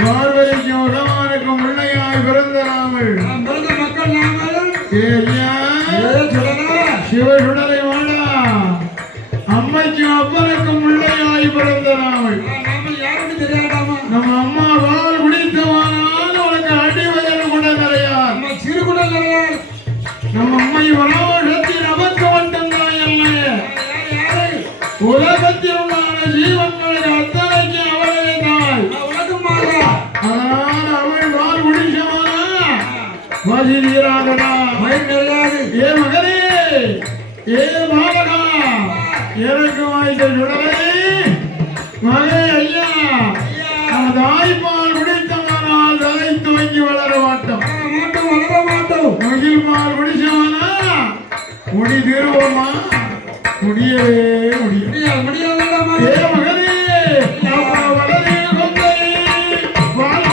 பார்வதிக்கும் உலகானுக்கும் பிள்ளையாய் பிறந்த நாமல் மக்கள் நாங்கள் சிவசுடலை வாழா அம்மைக்கும் அப்பனுக்கும் பிள்ளையாய் பிறந்த நாமல் யாருக்கு தெரியாதாமா நம்ம அம்மா பால் குடித்தவானால் உனக்கு அடிவதல் கூட நிறையார் சிறு கூட நிறையார் நம்ம அம்மை வராசக்தி நமக்கு மட்டும்தான் இல்லை உலகத்தில் உண்டான ஜீவன்களுக்கு அத்தனைக்கு அவளே தாய் அதனால் அவள் பால் குடிச்சவானா பசி தீராதடா ஏ மகனே ஏ பாலகா எனக்கு வாய்ந்த சுடலை மகே ஐயா தாய்ப்பால் குடித்தவனால் தலை துவங்கி வளர மாட்டோம் மகிழ் பால் குடிச்சவனா முடி தீருவோமா முடியவே முடியாது ஏ மகனே வளரே கொண்டை பால்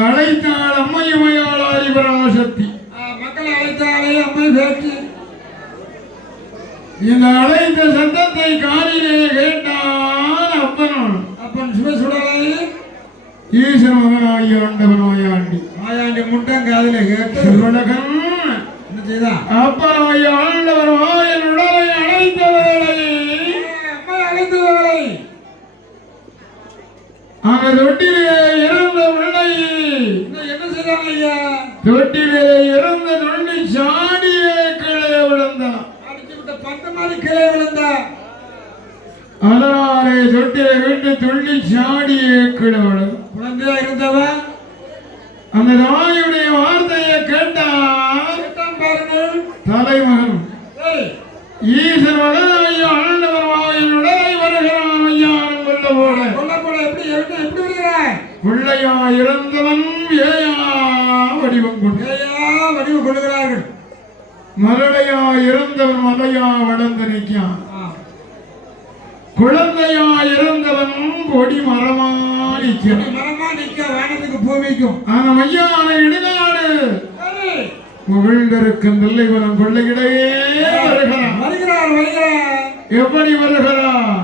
அழைத்தாள் அம்மையுமையாளாரி பராசக்தி மக்களை அழைத்தாலே அம்மை பேச்சு இந்த அழைத்த சத்தத்தை காலிலே கேட்டான் அப்பன் சிவசுடலை ஈசன் மகனாகி ஆண்டவன் மாயாண்டி முட்டம் காதிலே கேட்டு உலகம் என்ன செய்தான் அப்பனாகி ஆண்டவர் வாயின் உடலை அழைத்த வேளை அம்மை அழைத்த வேளை அங்க தொட்டிலே இறந்த பிள்ளை என்ன செய்யறாங்க ஐயா தொட்டிலே இறந்த தொண்டி சாடியே கீழே விழுந்தான் அடிச்சு விட்ட பந்த மாதிரி கீழே விழுந்தா அதனாலே தொட்டிலை விட்டு தொண்டி சாடியே கீழே விழுந்தான் குழந்தையா இருந்தவன் அந்த தாயுடைய வார்த்தையை கேட்டான் பாருங்கள் தலைமகன் ஈசன் மகனாகி ஆண்டவர் வாயின் உடலை வருகிறான் ஐயான் கொல்ல போல எப்படி வருகிறாய் பிள்ளையா இறந்தவன் ஏயா வடிவம் கொள்ளுகிறார்கள் மலடையா இறந்தவன் மலையா வளர்ந்து நிற்கான் குழந்தையா இறந்தவன் கொடி மரமா நிற்க வானத்துக்கு பூமிக்கும் அந்த மையான இடுகாடு புகழ்ந்திருக்கும் தில்லைவனம் கொள்ளையிடையே வருகிறார் எப்படி வருகிறார்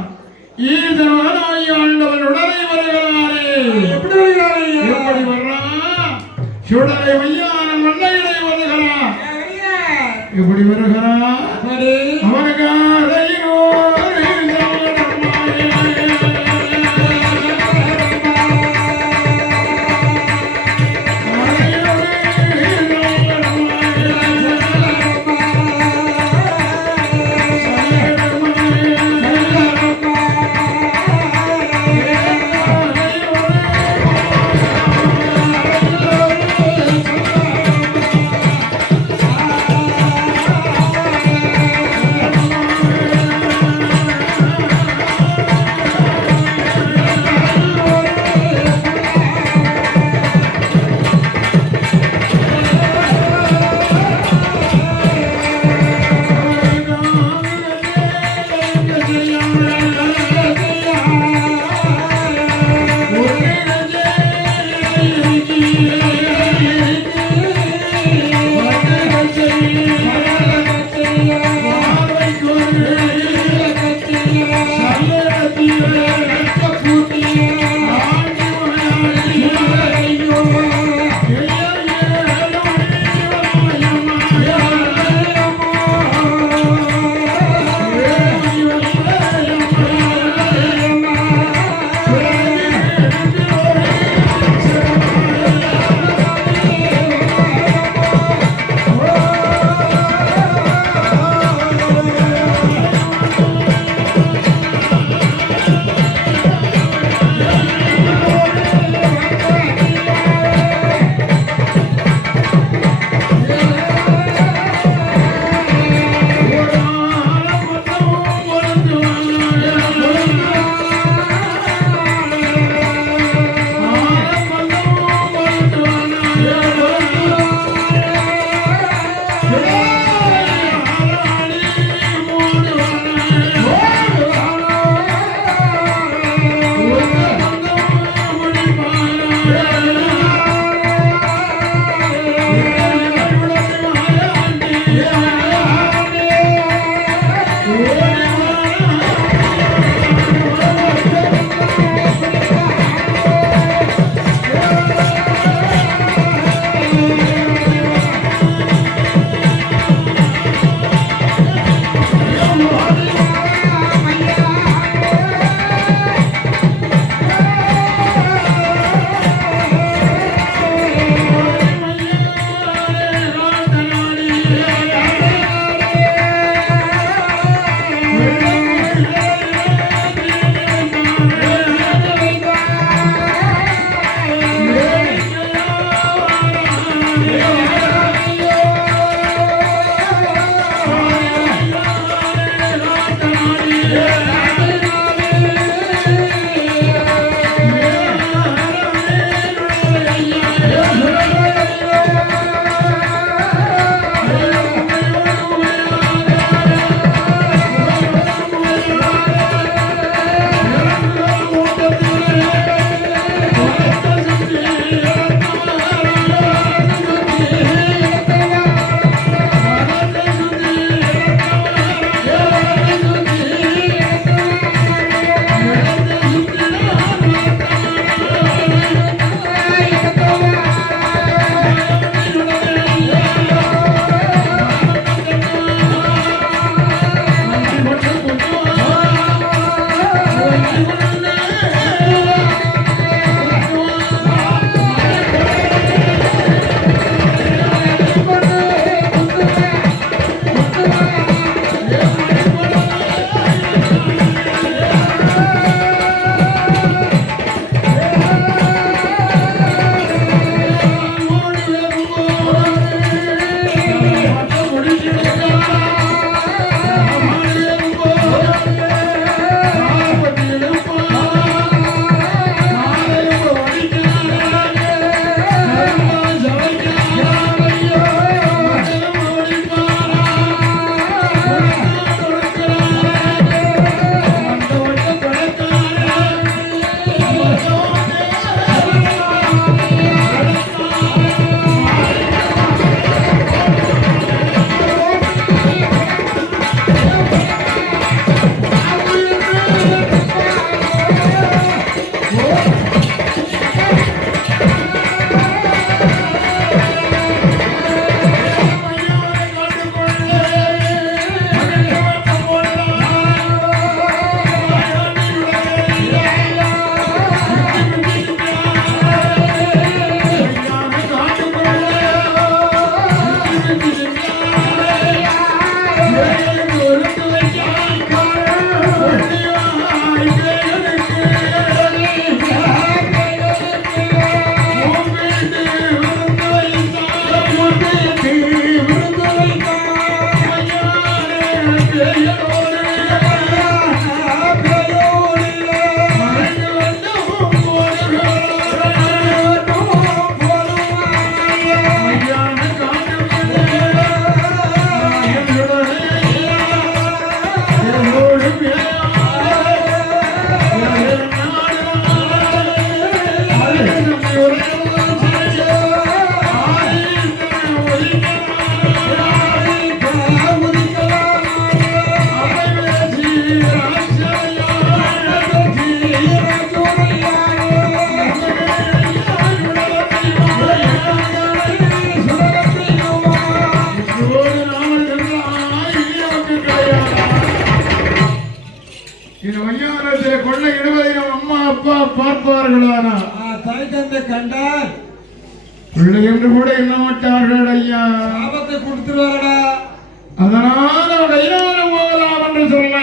ஈசன் மகனாகி ஆண்டவன் உடலை வருகிறாரே எப்படி வர்றான் சுடலை மையான மண்ணையிடை வருகிறான் எப்படி வருகிறான் அவனுக்கு பார்ப்பார்களானா தாய் தந்தை கண்டால் பிள்ளை என்று கூட எண்ண மாட்டார்கள் ஐயா. சாபத்தை கொடுத்துருவாரடா. அதனால கையால போகலாம் என்று சொல்ல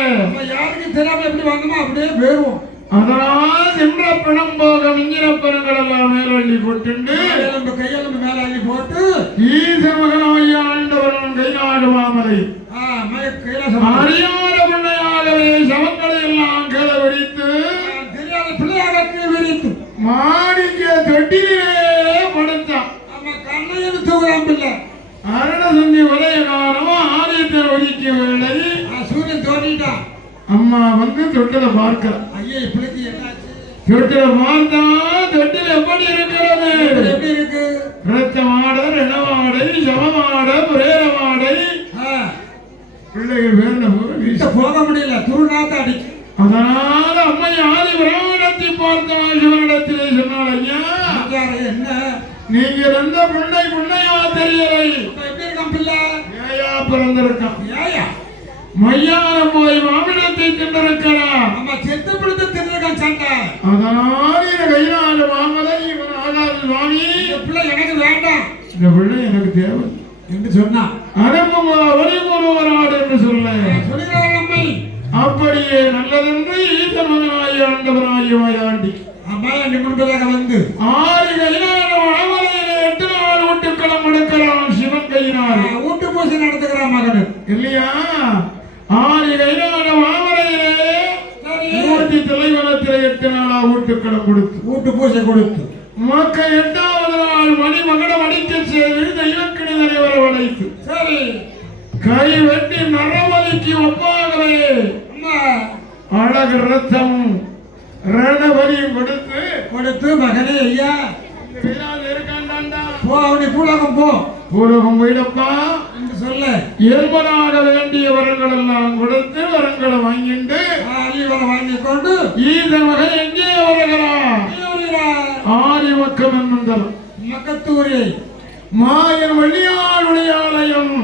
யாருக்கு தெரியாம எப்படி வந்தோமோ அப்படியே போயிருவோம். அதனால் சென்ற பிணம் போக மிஞ்சின பெருங்கள் எல்லாம் மேலள்ளி போட்டு கையெழும்பு மேல அள்ளி போட்டு ஈச மகனாய் ஆண்டவன் கைநாடு மாமலை அறியாத பிள்ளையாகவே சவங்களை எல்லாம் கீழே வெடித்து தெரியாத பிள்ளையாக விரித்து மாணிக்க தொட்டிலே படுத்தான். நம்ம கண்ணையும் தூக்கலாம் பிள்ளை அரண சந்தி உதய காலமா ஆரியத்தை ஒழிக்க வேலை சூரியன் தோண்டிட்டான். அம்மா வந்து தொட்டில பார்க்க ஐயா பிள்ளைக்கு என்னாச்சு? தொட்டில பார்த்தா தொட்டில் எப்படி இருக்கிறது? எப்படி இருக்கு? ரத்த மாடை ரணமாடை சமமாடை பிரேரமாடை பிள்ளைகள் வேண்ட போது போக முடியல துருநாத்த அடிச்சு. அதனால அம்மை ஆதி பிராமணத்தை பார்த்தா சிவனிடத்திலே சொன்னாள் ஐயா என்ன நீங்க இருந்த பிள்ளை பிள்ளையா தெரியலை. எப்படி இருக்கான் பிள்ளை? ஏயா பிறந்திருக்கான். ஏயா மையானம் போய் மாமிடத்தை தின்றிருக்கிறான். நம்ம செத்து பிடித்து தின்றிருக்கான் சண்டை. அதனால கைநாடு மாமலை இவன் ஆகாது சுவாமி பிள்ளை எனக்கு வேண்டாம். இந்த பிள்ளை எனக்கு தேவை என்று சொன்னா ஒருவராடு என்று சொல்ல சொல்லுகிறார் அம்மை. அப்படியே நல்லதென்று ஈசன் மகனாய் ஆண்டவனாய் மாயாண்டி அம்மாயாண்டி முன்பதாக வந்து 6 கைநாடு மாமலையிலே 8 நாள் ஊட்டுக்களம் முடக்கிறான் சிவன் கையினால் ஊட்டு பூசை நடத்துகிறான் மகன் இல்லையா? 6 கைநாடு மாமலையிலே மூர்த்தி தலைவனத்திலே 8 நாளா ஊட்டுக்களம் கொடுத்து ஊட்டு பூசை கொடுத்து மக்கள் 8வது நாள் மணி மகடம் அடிக்க செய்து தெய்வக்கணிதனை வரவழைத்து சரி கை வெட்டி நரவலிக்கு ஒப்பாகவே அழகு ரத்தம் ரணபலியும் கொடுத்து மகனே ஐயா இருக்காண்டாண்டா போ அவனை பூலகம் போ பூலகம் போயிடப்பா என்று சொல்ல இயல்பனாக வேண்டிய வரங்கள் எல்லாம் கொடுத்து வரங்களை வாங்கிட்டு அள்ளிவரம் வாங்கி கொண்டு ஈத மகன் எங்கே வருகிறார்? ஆரி மக்கள் என்னும் மக்கத்தூரே மாயன் வள்ளியாளுடைய ஆலயம்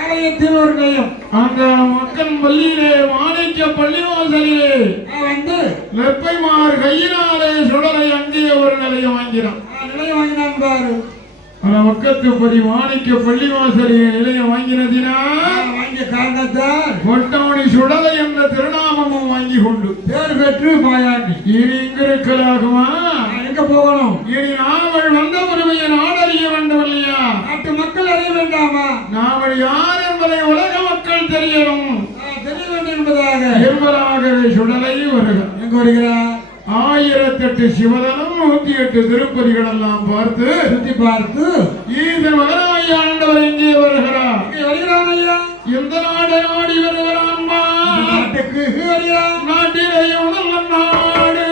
ஆலயத்தின் ஒரு நிலையம். அந்த மக்கள் பள்ளியிலே மாணிக்க பள்ளிவாசலிலே வந்து வெப்பைமார் கையினாலே சுடலை அங்கே ஒரு நிலையம் வாங்கினான். நிலையம் வாங்கினான் பாரு. பக்கத்து படி மாணிக்க பள்ளிவாசலிலே நிலையம் வாங்கினதினா வாங்கிய காரணத்தால் கொட்டவணி சுடலை என்ற திருநாமமும் வாங்கி கொண்டு பேர் பெற்று மாயாண்டி இனி இங்கு இருக்கலாகுமா? எங்க போகணும்? இனி நாமல் வந்த உரிமையை நாடறிய வேண்டும் இல்லையா? நாட்டு மக்கள் அறிய வேண்டாமா? நாமல் யார் என்பதை உலக மக்கள் தெரியணும் தெரிய வேண்டும் என்பதாக என்பதாகவே சுடலை வருக. எங்க வருகிறார்? 1008 சிவதனம் 108 திருப்பதிகள் எல்லாம் பார்த்து சுத்தி பார்த்து ஈசன் மகனாய் ஆண்டவர் எங்கே வருகிறார்? வருகிறான் ஐயா. எந்த நாடு நாடி வருகிறான்? நாட்டுக்கு வருகிறான். நாட்டிலேயே உணர்ந்த நாடு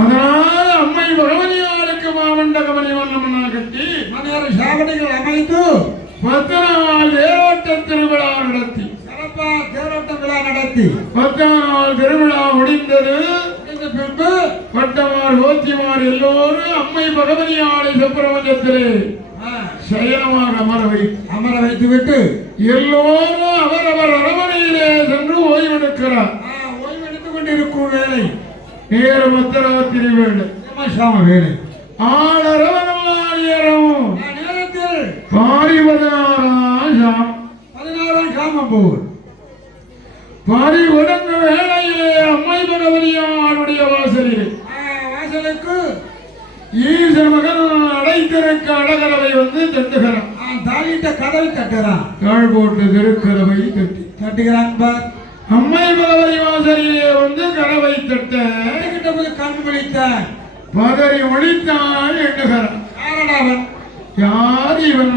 அதனால அம்மை பகவதியாருக்கு மாமண்டகமணி வண்ணமனா கட்டி மணியார சாவடிகள் அமைத்து 10 நாள் தேரோட்ட திருவிழா நடத்தி சிறப்பா தேரோட்ட விழா நடத்தி 10 நாள் திருவிழா முடிந்தது. பின்பு பட்டமார் கோத்திமார் எல்லோரும் அம்மை பகவதியாரை சுப்பிரமணியத்திலே சயனமாக அமர வைத்து விட்டு எல்லோரும் அவரவர் அரவணையிலே சென்று ஓய்வெடுக்கிறார். ஓய்வெடுத்துக் கொண்டிருக்கும் வேலை நேரம் அத்தராத்திரி வேலை சாம வேலை ஆளரவனால் ஏறவும் நேரத்தில் 16ஆம் சாமபூர் பாரி உடங்கு வேளையிலே அம்மை பகவதியாருடைய வாசலிலே வாசலுக்கு ஈசன் மகன் அடைத்திருக்க அடகரவை வந்து தட்டுகிறான். தாளிட்ட கதவை தட்டுறான். தாழ் போட்டு திருக்கரவை தட்டுகிறான் பார். அம்மை பகவதி வாசலிலே வந்து கரவை தட்ட கண் விழித்தான். பதறி ஒழித்தான் எண்ணுகிறான். யாரடாவன்? யார் இவன்?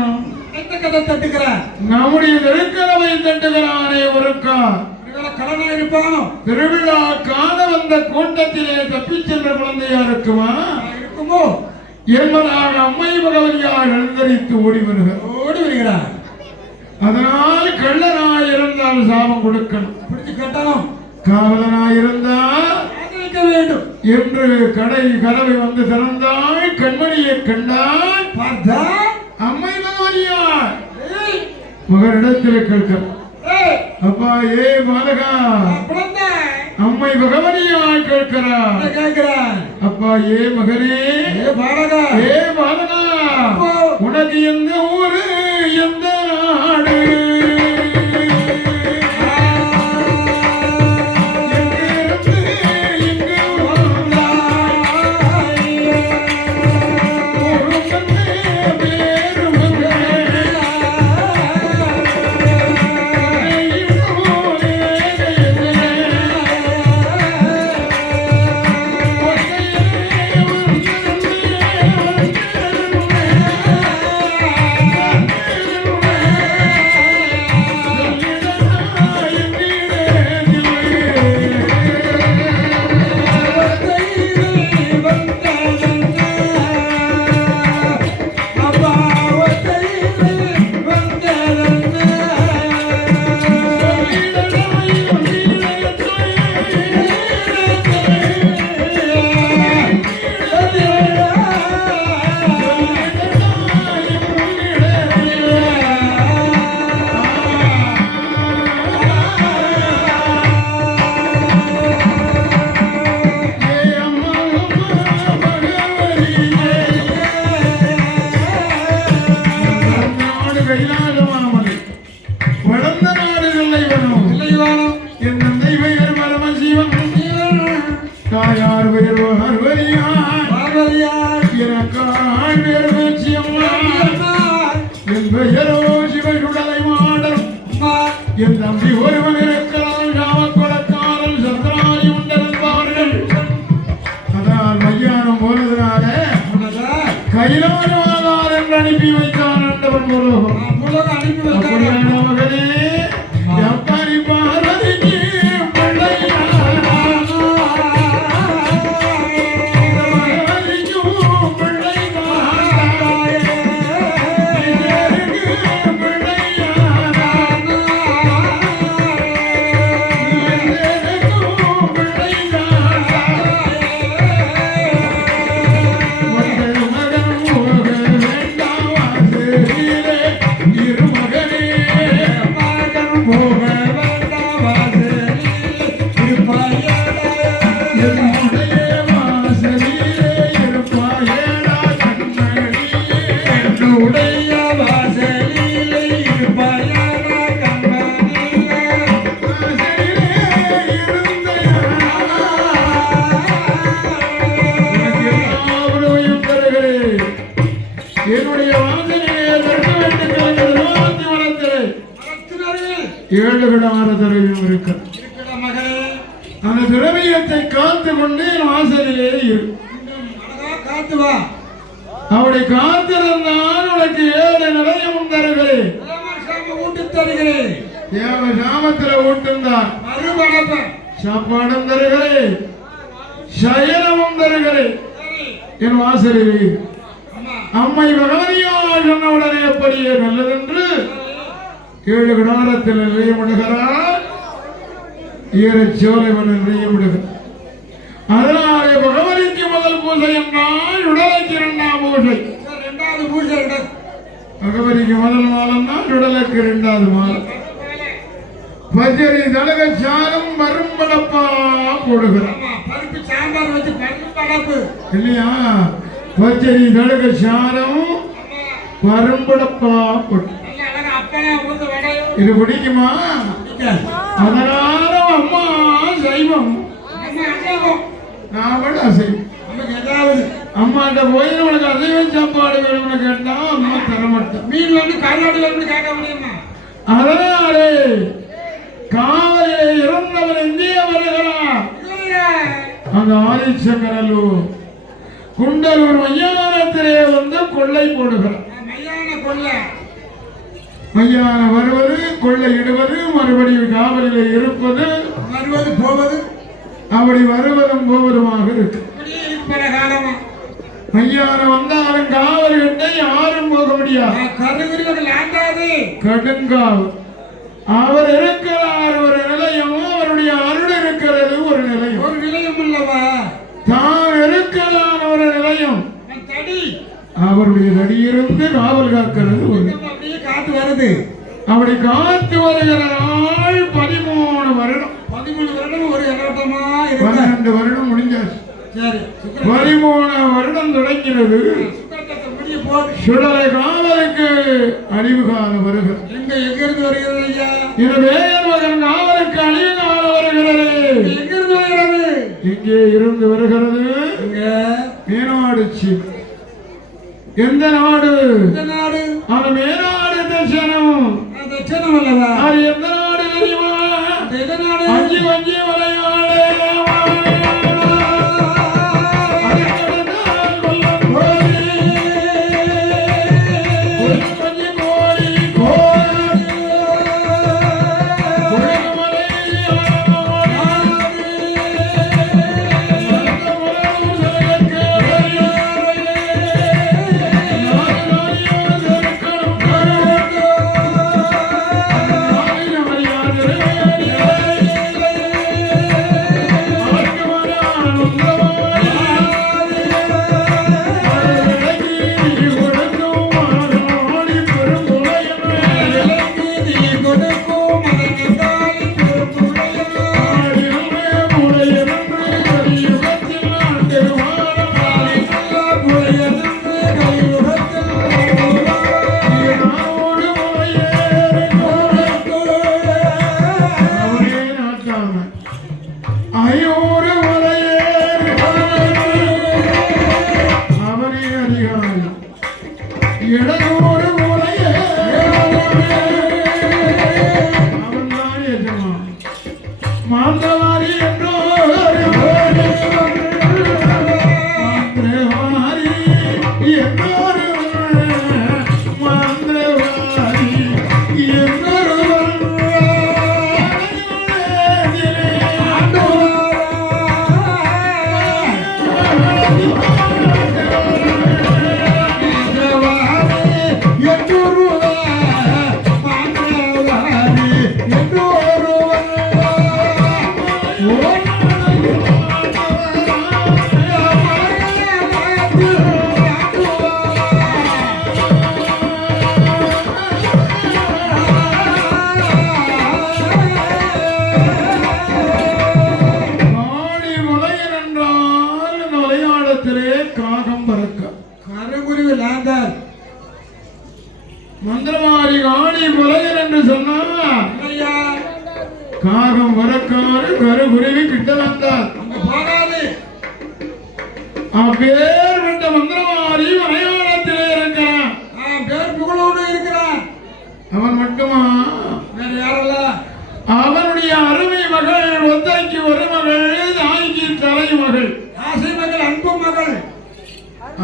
எந்த கதை தட்டுகிறான்? நம்முடைய திருக்கரவை தட்டுகிறானே ஒருக்கா கடனா இருப்பானோ? திருவிழா காண வந்த கூட்டத்திலே தப்பிச் சென்ற குழந்தையா இருக்குமா? இருக்குமோ என்பதாக அம்மை பகவதியார் எழுந்தரித்து ஓடி வருகிறார். அதனால் கள்ளனாய் இருந்தால் சாபம் கொடுக்கணும், பிடிச்சு கட்டணும். காவலனாய் இருந்தால் வேண்டும் என்று கதவை வந்து திறந்தாள். கண்மணியை கண்டால் பார்த்தா அம்மை பகவதியார் மகனிடத்தில் கேட்கிறார், அப்பா ஏ பாலகா. அம்மை பகவதியார் கேட்கிறார், அப்பா ஏ மகனே பாலகா, ஏ பாலகா, உனக்கு எந்த ஊரு எந்த நாடு? வளர்ந்த நாடுகளை வரும் என் தந்தை பெயர் பரமசிவன், தாயார் பெயர் பார்வதியார், எனக்காள் பெயர் பேச்சியம்மா, என் பெயரோ சிவசுடலை மாடல், என் தம்பி ஒருவன் இருக்கிறான் ராமக்கொடக்காரன் சந்திராணி உண்டல் என்பவர்கள். அதான் மையானம் போனதுனால கைலாசமாதார் என்று அனுப்பி வைத்தான் ஆண்டவன் முருகன். அப்படியான மகனே எப்படி பார்வதிக்கு பிள்ளையா என்னுடைய ஏழு விடாத திரவியம் இருக்க அந்த திரவியத்தை காத்து கொண்டு வாசலிலே காத்து வா. அவளை காத்திருந்தால் உனக்கு 7 நிலையமும் தருகிறேன், ஊட்டு தருகிறேன். தேவ சாமத்தில் ஊட்டுந்தான் சாப்பாடும் தருகிறேன், சயனமும் தருகிறேன். சரி. என் வாசலிலே ஆமா. அம்மை பகவதியால் சொன்ன உடனே அப்படியே நல்லதென்று சரி. 7 கடாரத்தில் நிறையமிடுகிறார். ஈரச்சோலைவன் நிறையமிடுகிறார். அதனாலே பகவதிக்கு முதல் பூஜை என்றால் உடலுக்கு 2ஆம் பூஜை. சரி, ரெண்டாவது பூஜை எடு. பகவதிக்கு முதல் மாதம் தான் உடலுக்கு 2வது மாதம். பஜரி தலக சாரம் வரும்படப்பா போடுகிறார். ஆமா, பருப்பு சாம்பார் வச்சு பருப்பு படப்பு. இல்லையா? பச்சரி தலக சாரம் வரும்படப்பா போட்டு. நல்ல அழகா அப்பளம் உளுந்து வடையும். இது பிடிக்குமா? பிடிக்காது. அதனால அம்மா சைவம், நம்ம அசைவம். நான் விட அசைவம். நமக்கு ஏதாவது அம்மாட்ட போய் நம்மளுக்கு அசைவ சாப்பாடு வேணும்னு கேட்டா அம்மா தரமாட்டேன். மீன் வந்து கருவாடு வந்து கேட்க முடியுமா? அதனாலே காவலிலே இறந்தவர் எங்கே வருகிறார்? இல்லையே. அந்த ஆதிச்சங்கரலூர் குண்டலூர் மையானத்திலே வந்து கொள்ளை போடுகிறார். மையான கொள்ளை. மையான வருவது, கொள்ளையிடுவது, மறுபடியும் காவலிலே இருப்பது, வருவது போவது அப்படி வருவதும் போவதுமாக இருக்கு. இப்படியே இருக்கிற காலமா. மையான வந்தாலும் காவல் கிட்ட யாரும் போக முடியாது. கருவிகள் ஆண்டாது. கடுங்காவல். அவர் இருக்கிறார் ஒரு நிலையம், அவருடைய அருள் இருக்கிறது ஒரு நிலையம். ஒரு நிலையம் அல்லவா? தான் இருக்கிறார் ஒரு நிலையம், தடி அவருடைய தடியிருந்து காவல் காக்கிறது ஒரு. அப்படியே காத்து வருது. அப்படி காத்து வருகிற நாள் 13 வருடம். 13 வருடம் ஒரு இலவட்டமா இருக்கு. 12 வருடம் முடிஞ்சாச்சு. சரி. 13 வருடம் தொடங்கிறது. சுத்தத்தை முடிய போகுது. சுடலை காவலுக்கு அழிவு காலம் வருகிறது. எங்கிருந்து வருகிறது ஐயா? எனவே என் மகன் காவலுக்கு அழிவு காலம் வருகிறது. எங்கிருந்து வருகிறது? இங்கே இருந்து வருகிறது. இங்க மேனாடுச்சி. எந்த நாடு? இந்த நாடு. அந்த மேனாடு தட்சணம். தட்சணம் அல்லவா? அது எந்த நாடு தெரியுமா? எந்த நாடு? அஞ்சி வஞ்சி விளையாடு. மந்திரமாரி காணி புலையர் என்று சொன்னார். காகம் வரக்காரு கருகுருவி கிட்ட வந்தார். அப்பேர் விட்ட மந்திரமாரி மலையாளத்திலே இருக்கிறான். பேர் புகழோடு இருக்கிறான். அவன் மட்டுமா? வேற யாரல்ல? அவனுடைய அருமை மகள், ஒத்தைக்கு ஒரு மகள், தாய்க்கு தலை மகள், ஆசை மகள், அன்பு மகள்,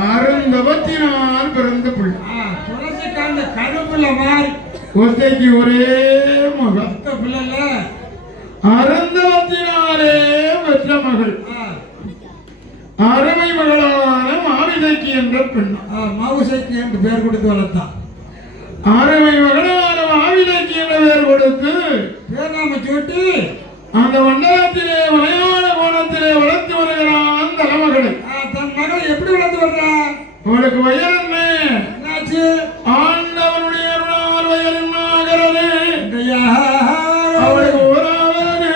அருந்தவத்தினால் பிறந்த பிள்ளை. துளசி காந்த கருப்புல மாறி ஒத்தைக்கு ஒரே மகள் பிள்ளை. அருந்தவத்தினாலே ஆசைக்கு என்று பெயர் கொடுத்து வளர்த்தான். அருமை மகனான ஆவிலைக்கு என்ற பெயர் கொடுத்து பேர் நாம சூட்டி அந்த மண்டலத்திலே மலையாள கோணத்திலே வளர்த்து வருகிறான் தலைமகளை. தன் மகளை எப்படி வளர்த்து வர்றான்? அவளுக்கு வயல் என்ன? என்னாச்சு? ஆண்டவனுடைய அருளால் வயல் என்னாகிறது? ஐயா, அவளுக்கு ஓராவது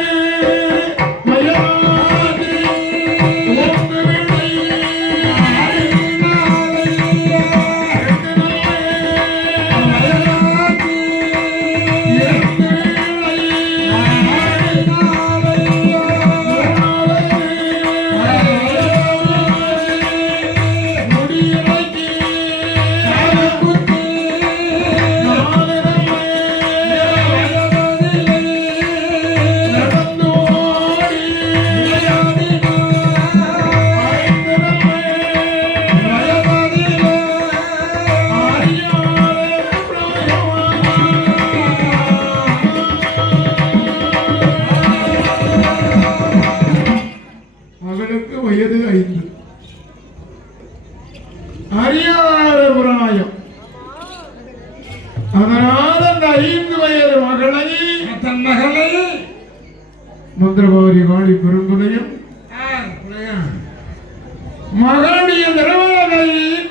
வயலாகி ஓங்கு விளை. ரெண்டு நாளே இரண்டு விளை. முடியலைக்கு நடந்து ஓடி மகளுக்கு வயது 5. அறியாத பிராயம். அதனால் அந்த 5 வயது மகளை தன் மகளை மந்திரபாரி காளி பெருங்குடையும் மகளுடைய திருமகளை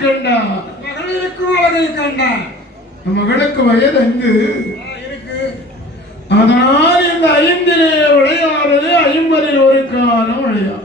கண்டார். மகளிருக்கு அழகை கண்டான். மகளுக்கு வயது 5. இருக்கு. அதனால் இந்த 5 விளையாடுறது 50 ஒரு காலம் விளையாடு.